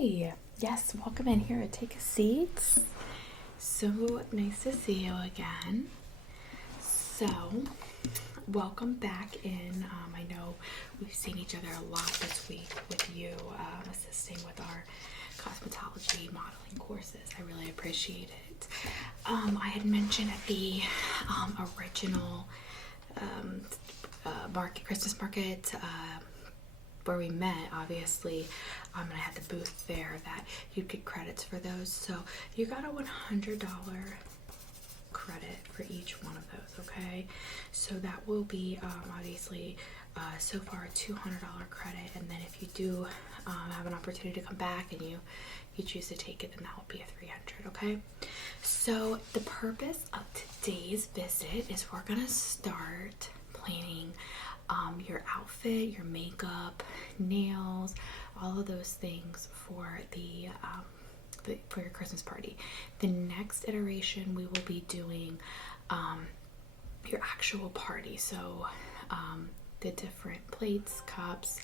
Hey, yes, welcome in here. Take a seat. So nice to see you again. So, welcome back in. I know we've seen each other a lot this week with you assisting with our cosmetology modeling courses. I really appreciate it. I had mentioned at the original Christmas market where we met, obviously, and I had the booth there, that you'd get credits for those. So you got a $100 credit for each one of those, okay? So that will be obviously so far a $200 credit, and then if you do have an opportunity to come back and you choose to take it, then that will be a $300, okay? So the purpose of today's visit is we're gonna start planning your outfit, your makeup, nails, all of those things for for your Christmas party. The next iteration we will be doing your actual party. So the different plates, cups,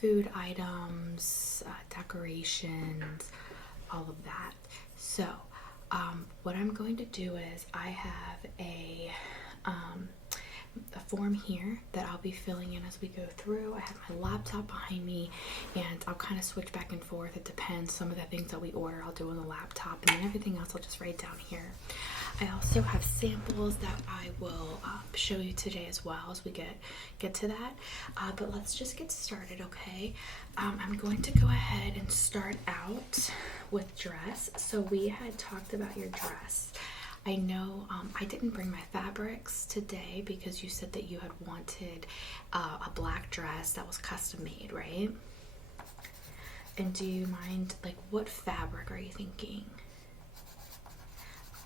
food items, decorations, all of that. So what I'm going to do is I have a form here that I'll be filling in as we go through. I have my laptop behind me and I'll kind of switch back and forth. It depends. Some of the things that we order I'll do on the laptop, and then everything else I'll just write down here. I also have samples that I will show you today as well as we get to that. But let's just get started, okay? I'm going to go ahead and start out with dress. So we had talked about your dress. I know I didn't bring my fabrics today because you said that you had wanted a black dress that was custom made, right? And do you mind, like, what fabric are you thinking?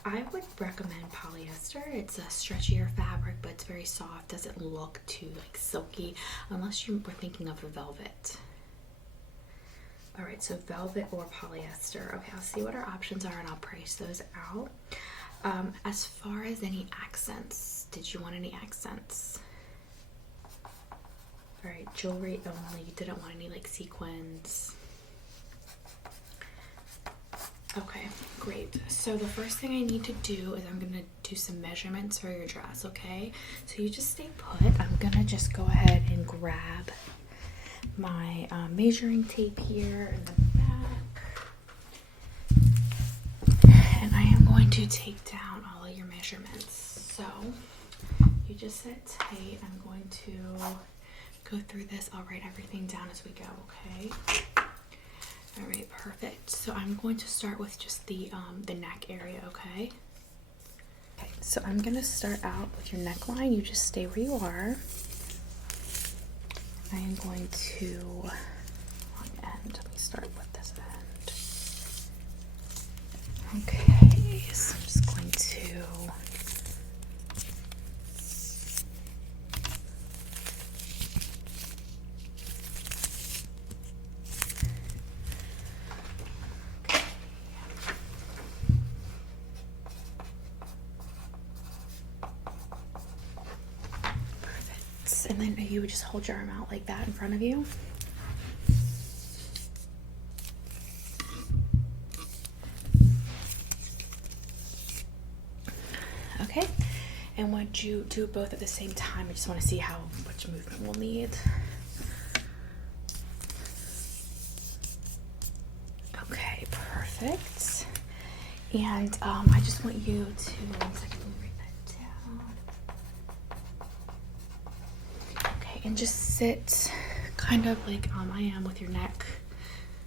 I would recommend polyester. It's a stretchier fabric, but it's very soft. Doesn't look too like silky, unless you were thinking of a velvet. All right, so velvet or polyester. Okay, I'll see what our options are and I'll price those out. As far as any accents, did you want any accents? All right, jewelry only. You didn't want any like sequins. Okay, great. So the first thing I need to do is I'm gonna do some measurements for your dress, okay? So you just stay put. I'm gonna just go ahead and grab my measuring tape here in the back. And I am going to take down all of your measurements. So you just sit tight. I'm going to go through this. I'll write everything down as we go, okay? All right, perfect. So I'm going to start with just the neck area, okay? Okay, so I'm gonna start out with your neckline. You just stay where you are. I am going to long end. Let me start with this end. Okay, so I'm just going to and then you would just hold your arm out like that in front of you. Okay, and would you do both at the same time? I just want to see how much movement we'll need. Okay, perfect. And I just want you to, one second, let me write that down. Okay, and just sit kind of like I am, with your neck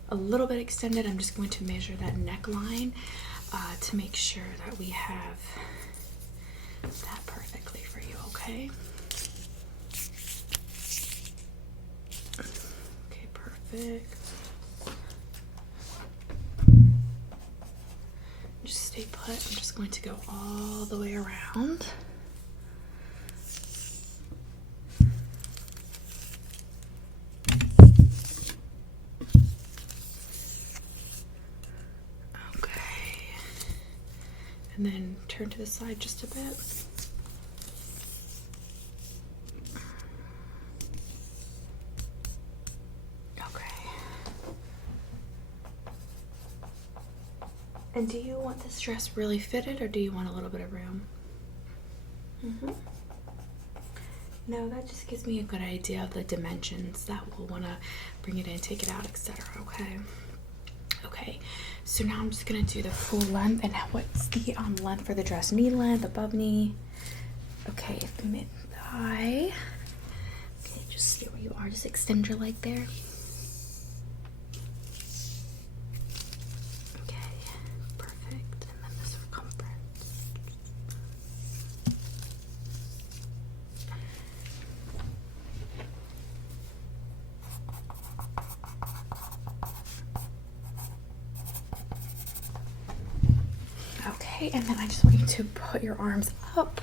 a little bit extended. I'm just going to measure that neckline to make sure that we have that perfectly for you, okay? Okay, perfect. Just stay put. I'm just going to go all the way around. Okay. And then turn to the side just a bit. Okay. And do you want this dress really fitted or do you want a little bit of room? No, that just gives me a good idea of the dimensions that we'll want to bring it in, take it out, etc. Okay, so now I'm just gonna do the full length. And what's the length for the dress? Knee length, above knee. Okay, mid thigh. Okay, just stay where you are. Just extend your leg there. Okay, perfect. And then the circumference. Okay, and then I just want you to put your arms up.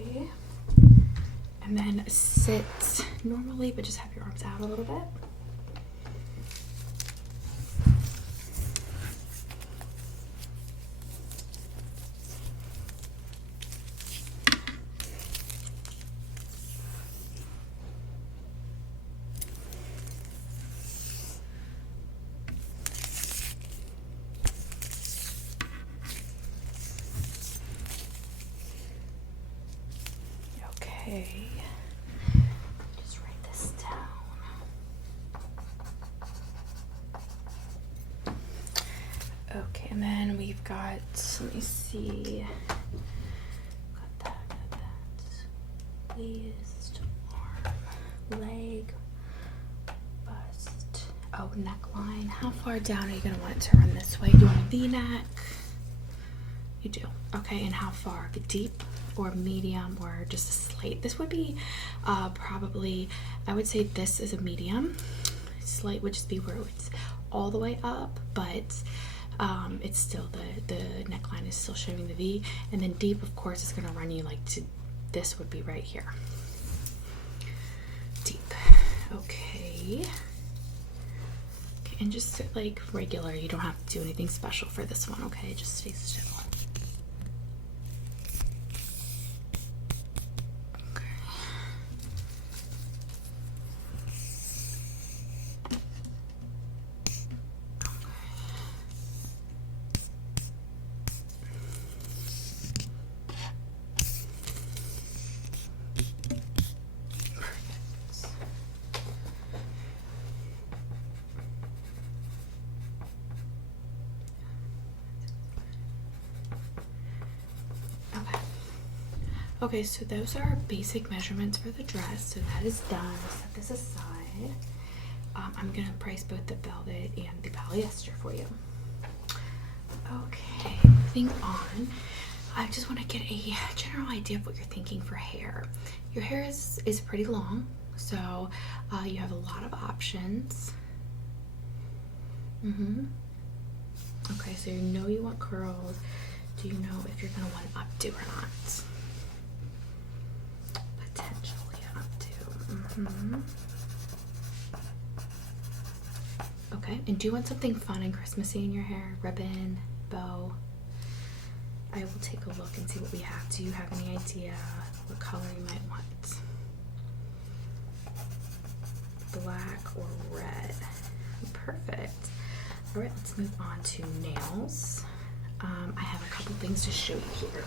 Okay. And then sit normally, but just have your arms out a little bit. Okay. Just write this down. Okay, and then we've got, let me see. Got that. Waist, arm, leg, bust. Oh, neckline. How far down are you gonna want it to run this way? Do you want a V-neck? You do. Okay, and how far? Deep or medium or just a slight? This would be probably, I would say this is a medium. Slight would just be where it's all the way up, but it's still, the neckline is still showing the V. And then deep, of course, is gonna run you like to, this would be right here. Deep. Okay. And just sit like regular. You don't have to do anything special for this one, okay? Just stay still. Okay, so those are our basic measurements for the dress. So that is done. Set this aside. I'm gonna price both the velvet and the polyester for you. Okay, moving on. I just want to get a general idea of what you're thinking for hair. Your hair is pretty long, so you have a lot of options. Okay, so you know you want curls. Do you know if you're gonna want an updo or not? Potentially an updo. Okay, and do you want something fun and Christmassy in your hair? Ribbon, bow? I will take a look and see what we have. Do you have any idea what color you might want? Black or red? Perfect. All right, let's move on to nails. I have a couple things to show you here.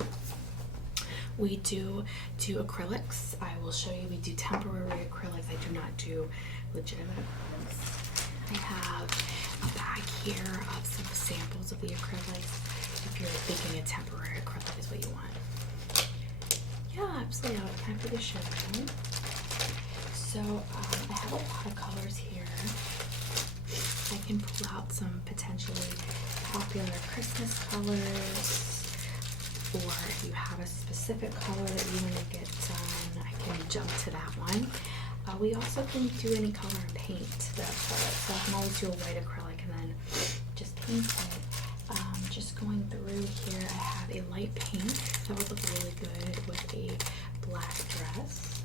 We do acrylics. I will show you. We do temporary acrylics. I do not do legitimate acrylics. I have a bag here of some samples of the acrylics. If you're thinking a temporary acrylic is what you want. Yeah, absolutely. I'm happy to show you. So I have a lot of colors here. I can pull out some potentially popular Christmas colors, or if you have a specific color that you want to get done, I can jump to that one. We also can do any color and paint that color. So I can always do a white acrylic and then just paint it. Just going through here, I have a light pink that would look really good with a black dress.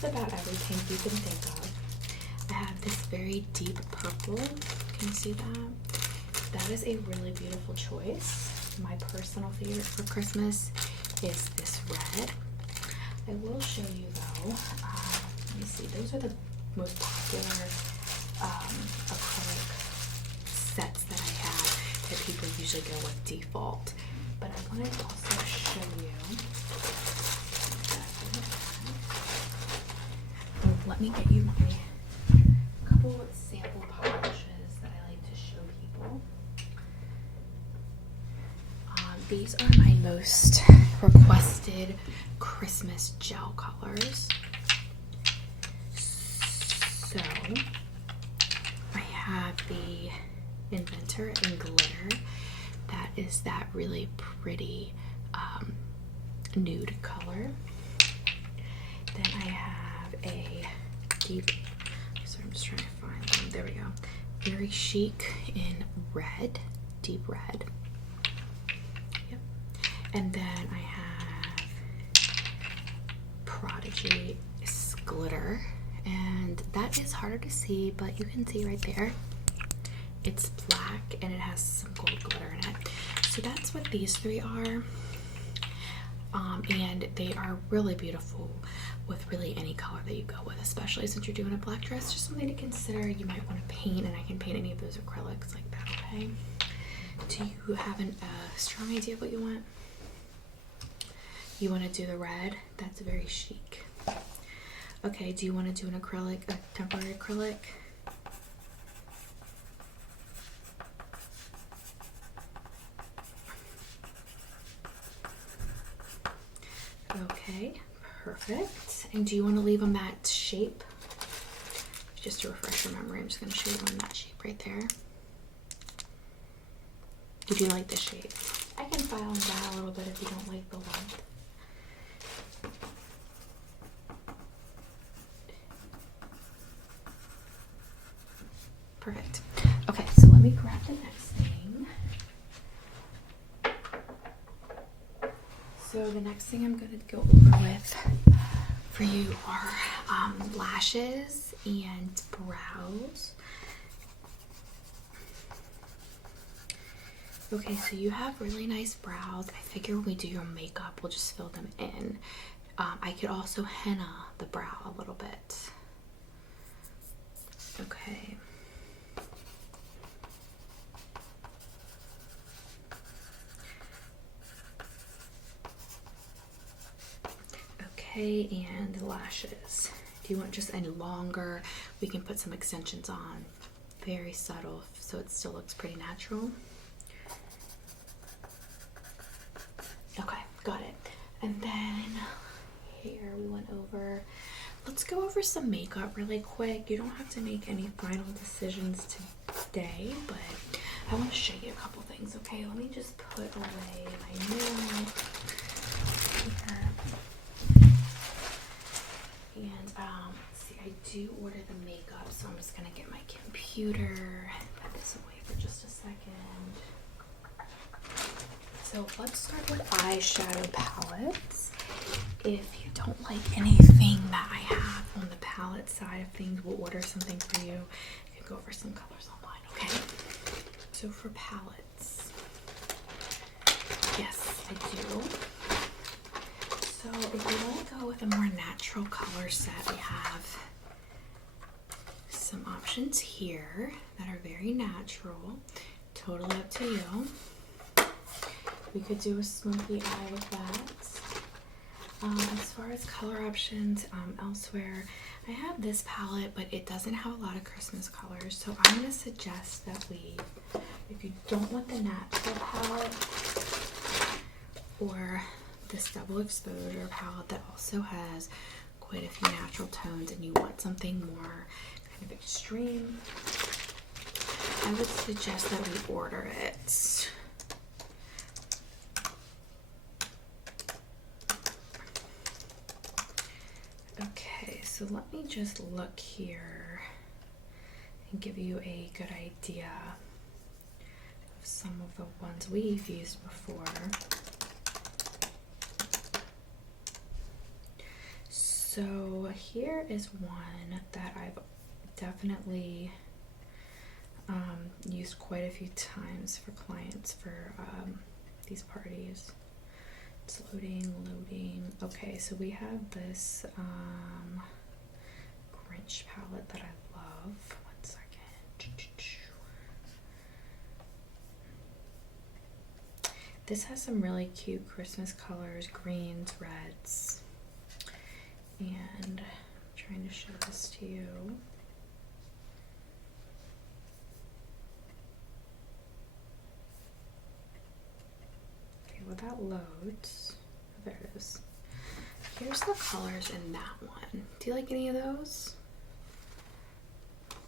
just about every pink you can think of. I have this very deep purple. Can you see that? That is a really beautiful choice. My personal favorite for Christmas is this red. I will show you though. Let me see. Those are the most popular acrylic sets that I have that people usually go with default. But I wanted to also show you. Let me get you my couple of sample polishes that I like to show people. These are my most requested Christmas gel colors. So I have the Inventor in Glitter. That is that really pretty nude color. Then I have a deep, so I'm just trying to find them. There we go. Very chic in red, deep red. Yep. And then I have Prodigy Glitter, and that is harder to see, but you can see right there. It's black and it has some gold glitter in it. So that's what these three are. And they are really beautiful with really any color that you go with, especially since you're doing a black dress. Just something to consider. You might want to paint, and I can paint any of those acrylics like that, okay? Do you have a strong idea of what you want? You want to do the red? That's very chic. Okay, do you want to do an acrylic, a temporary acrylic? Okay, perfect. And do you want to leave them that shape? Just to refresh your memory, I'm just going to show you on that shape right there. Did you like the shape? I can file them down a little bit if you don't like the length. Perfect. Okay, so let me grab the next thing. So the next thing I'm going to go over with for you are lashes and brows. Okay, so you have really nice brows. I figure when we do your makeup, we'll just fill them in. I could also henna the brow a little bit. Okay. Okay, and the lashes. Do you want just any longer? We can put some extensions on. Very subtle, so it still looks pretty natural. Okay, got it. And then here we went over, let's go over some makeup really quick. You don't have to make any final decisions today, but I want to show you a couple things. Okay, let me just put away my nail here. And let's see, I do order the makeup, so I'm just gonna get my computer, put this away for just a second. So let's start with eyeshadow palettes. If you don't like anything that I have on the palette side of things, we'll order something for you. You can go over some colors online, okay? So for palettes, yes, I do. So if you want to go with a more natural color set, we have some options here that are very natural. Totally up to you. We could do a smoky eye with that. As far as color options elsewhere, I have this palette, but it doesn't have a lot of Christmas colors. So I'm going to suggest that if you don't want the natural palette or this double exposure palette that also has quite a few natural tones and you want something more kind of extreme, I would suggest that we order it. Okay, so let me just look here and give you a good idea of some of the ones we've used before. So here is one that I've definitely used quite a few times for clients for these parties. It's loading. Okay, so we have this Grinch palette that I love. 1 second. This has some really cute Christmas colors, greens, reds, and I'm trying to show this to you. Okay, well that loads. There it is. Here's the colors in that one. Do you like any of those?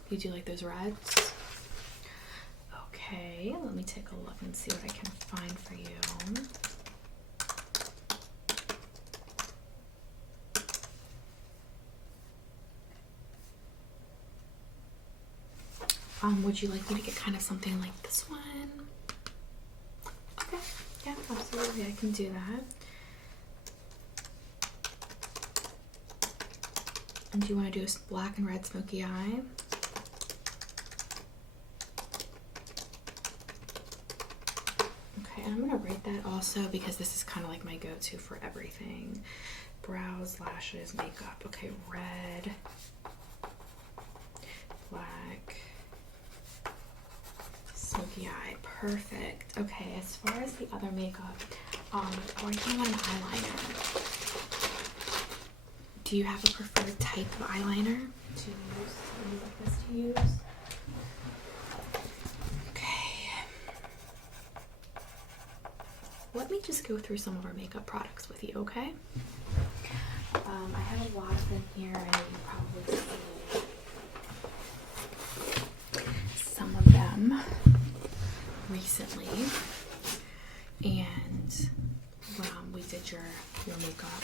You do like those reds? Okay, let me take a look and see what I can find for you. Would you like me to get kind of something like this one? Okay, yeah, absolutely, I can do that. And do you want to do a black and red smoky eye? Okay, I'm gonna rate that also because this is kind of like my go-to for everything. Brows, lashes, makeup. Okay, red, black, smoky eye. Perfect. Okay, as far as the other makeup, working on an eyeliner. Do you have a preferred type of eyeliner to use? Would you like this to use? Okay. Let me just go through some of our makeup products with you, okay? I have a lot of them here. I know you probably see some of them recently. And we did your makeup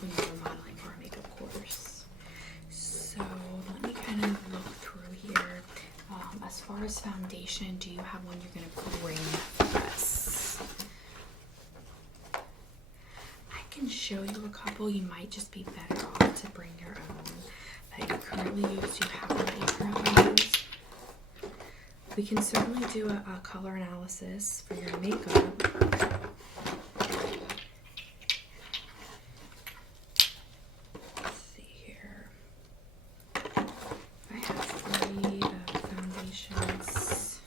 when you were modeling for our makeup course. So let me kind of look through here. As far as foundation, do you have one you're going to bring for us? I can show you a couple. You might just be better off to bring your own that you currently use. Do you have one that you currently use? We can certainly do a color analysis for your makeup. Let's see here. I have 3 foundations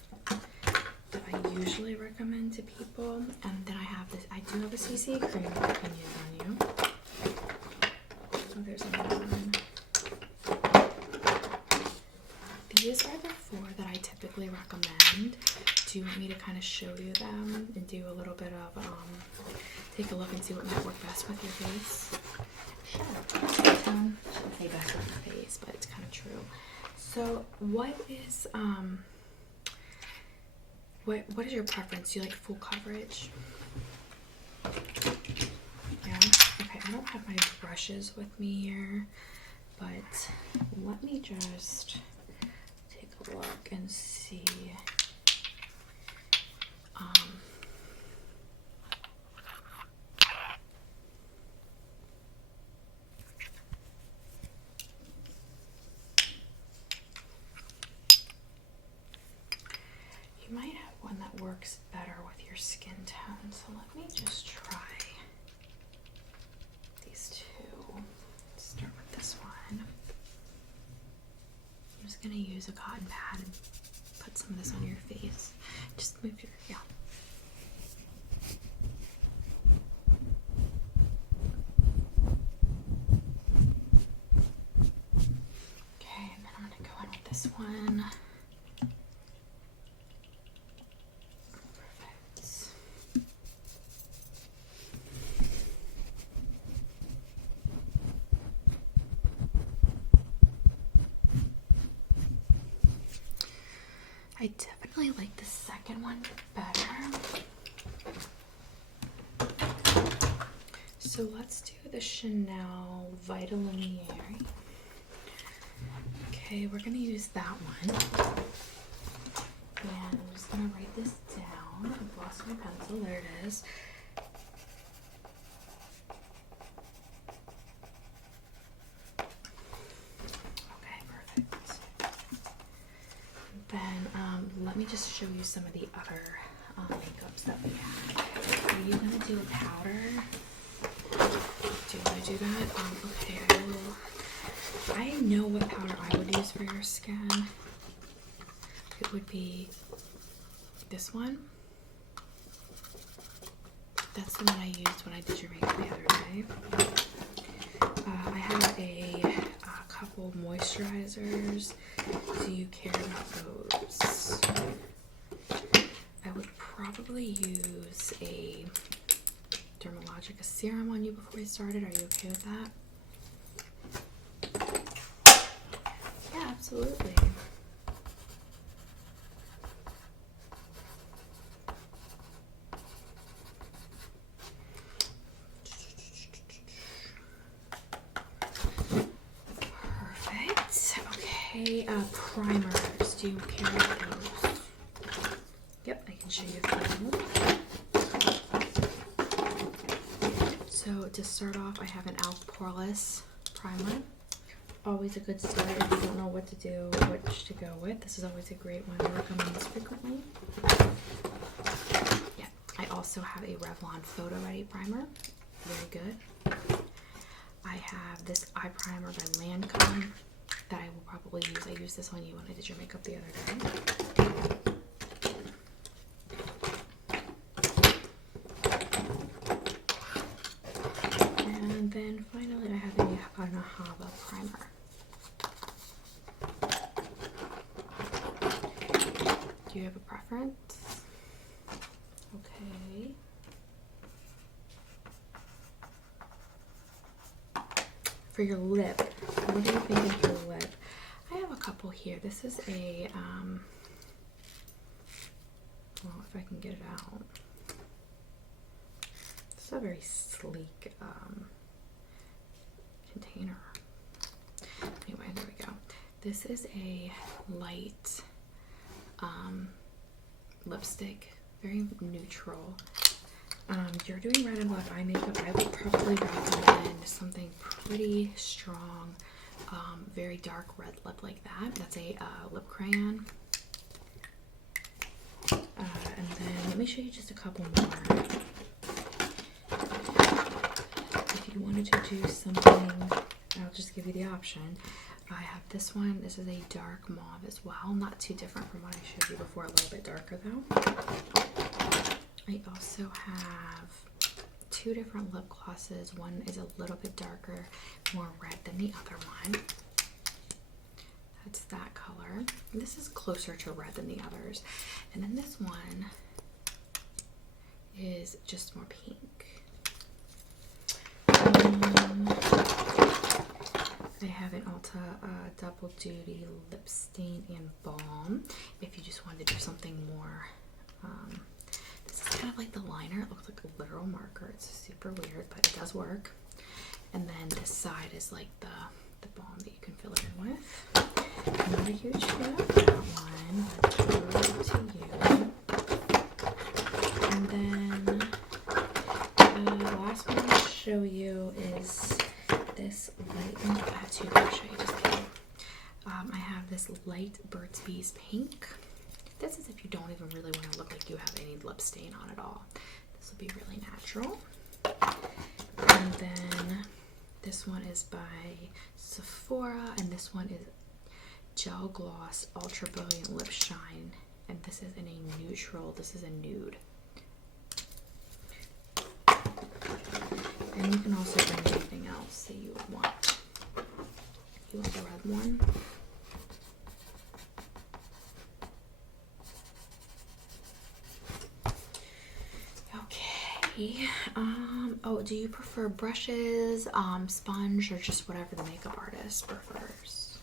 that I usually recommend to people, and then I have this. I do have a CC cream I can use on you. Oh, there's another one. These are the 4 that I typically recommend. Do you want me to kind of show you them and do a little bit of take a look and see what might work best with your face? Sure. Shouldn't say best with your face, but it's kind of true. So what is what is your preference? Do you like full coverage? Yeah? Okay, I don't have my brushes with me here, but let me just take a look and see. You might have one that works better with your skin tone, so let me just try these 2. Let's start with this one. I'm just going to use a cotton pad and put some of this on your face. Just move your, yeah. Okay, and then I'm going to go in with this one. Perfect. I definitely like the second one better. So let's do the Chanel Vita Lumiere. Okay, we're gonna use that one. And I'm just gonna write this down. I've lost my pencil, there it is. let me just show you some of the other makeups that we have. Are you gonna do a powder? Do you want to do that? Okay, I know what powder I would use for your skin. It would be this one. That's the one I used when I did your makeup the other day. I have a couple moisturizers. Do you care about those? I would probably use a Dermalogica serum on you before we started. Are you okay with that? Yeah, absolutely. Primers. Do you care about those? Yep, I can show you a few. So to start off, I have an e.l.f. Poreless primer. Always a good start if you don't know what to do, which to go with. This is always a great one. I recommend this frequently. Yeah, I also have a Revlon Photo Ready primer. Very good. I have this eye primer by Lancome that I will probably use. I used this on you when I did your makeup the other day. And then finally I have an Ahava primer. Do you have a preference? Okay. For your lip, what do you think of your lip? I have a couple here. This is a, well, if I can get it out. This is a very sleek container. Anyway, there we go. This is a light lipstick, very neutral. You're doing red and black eye makeup. I would probably recommend something pretty strong, very dark red lip like that. That's a lip crayon. And then let me show you just a couple more. If you wanted to do something, I'll just give you the option. I have this one. This is a dark mauve as well. Not too different from what I showed you before. A little bit darker though. I also have two different lip glosses. One is a little bit darker, more red than the other one. That's that color. And this is closer to red than the others. And then this one is just more pink. I have an Ulta Double Duty Lip Stain and Balm. If you just wanted to do something more, this is kind of like the liner. It looks like a literal marker. It's super weird, but it does work. And then this side is like the balm that you can fill it in with. I'm not a huge fan of that one, but it's up to you. And then the last one I'll show you is this light. I have two to show you, just kidding. I have this light Burt's Bees pink. This is if you don't even really want to look like you have any lip stain on at all. This will be really natural. And then this one is by Sephora, and this one is Gel Gloss Ultra Brilliant Lip Shine, and this is in a neutral. This is a nude. And you can also bring anything else that you would want. You want the red one? Okay. Oh, do you prefer brushes, sponge, or just whatever the makeup artist prefers?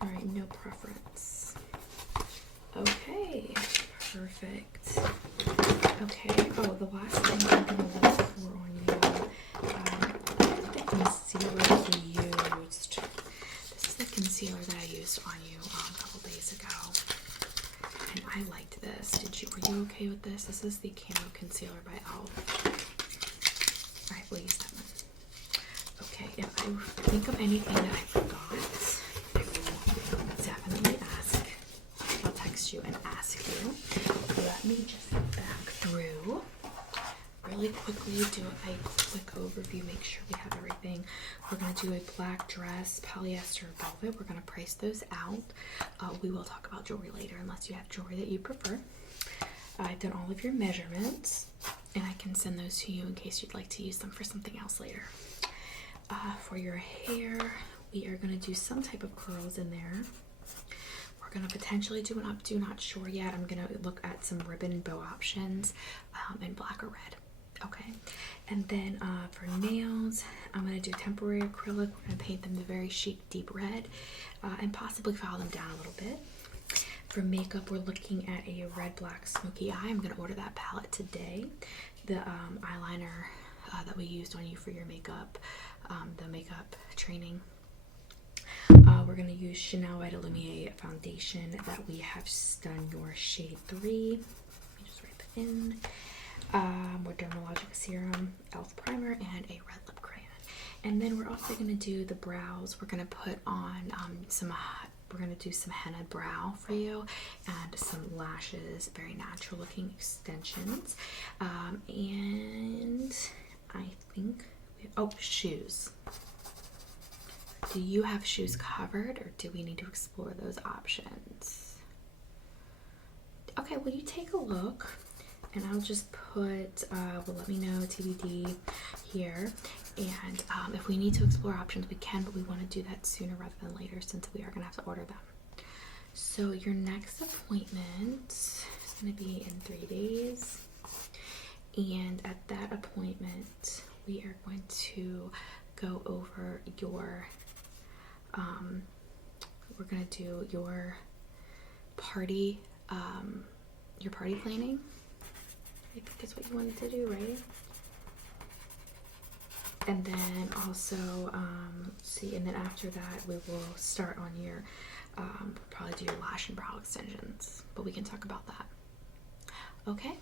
All right, no preference. Okay, perfect. Okay, oh, the last thing I'm gonna look for on you, the concealer we used. This is the concealer that I used on you a couple days ago, and I liked this. Were you okay with this? This is the Camo Concealer by e.l.f. All right, we'll use that one. Okay, if I think of anything that I forgot, I will definitely ask. I'll text let me just back through really quickly, do a quick overview, make sure we have everything. We're going to do a black dress, polyester, velvet. We're going to price those out. We will talk about jewelry later unless you have jewelry that you prefer. I've done all of your measurements and I can send those to you in case you'd like to use them for something else later. For your hair, we are going to do some type of curls in there. We're going to potentially do an updo, not sure yet. I'm going to look at some ribbon and bow options in black or red. Okay, and then for nails, I'm going to do temporary acrylic. We're going to paint them the very chic deep red and possibly file them down a little bit. For makeup, we're looking at a red, black, smoky eye. I'm going to order that palette today. The eyeliner that we used on you for your makeup, the makeup training. We're going to use Chanel White Illuminae foundation that we have done your shade 3. Let me just write that in. More Dermalogic serum, elf primer, and a red lip crayon. And then we're also going to do the brows. We're going to put on we're going to do some henna brow for you and some lashes, very natural looking extensions. And I think shoes. Do you have shoes covered, or do we need to explore those options? Okay, well, you take a look. And I'll just put, let me know, TBD here. And if we need to explore options, we can, but we want to do that sooner rather than later since we are going to have to order them. So your next appointment is going to be in 3 days. And at that appointment, we are going to go over your, we're going to do your party planning. I think that's what you wanted to do, right? And then also, and then after that, we will start on your, probably do your lash and brow extensions, but we can talk about that. Okay?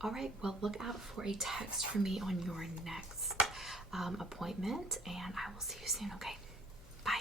All right, well, look out for a text from me on your next appointment, and I will see you soon, okay? Bye.